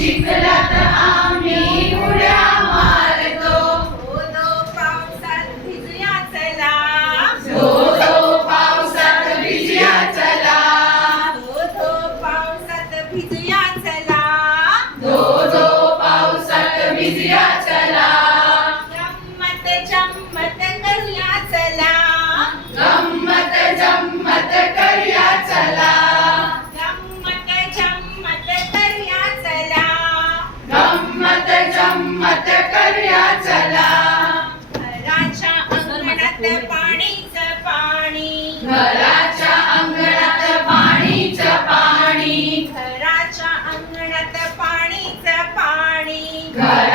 चिखलात आम्ही उड्या मारतो. धो पावसात भिजूया चला. धो धो पावसात भिजया चला. धो धो पावसात भिजूया चला. धो धो पावसात भिजया घराच्या अंगणात पाणीच पाणी.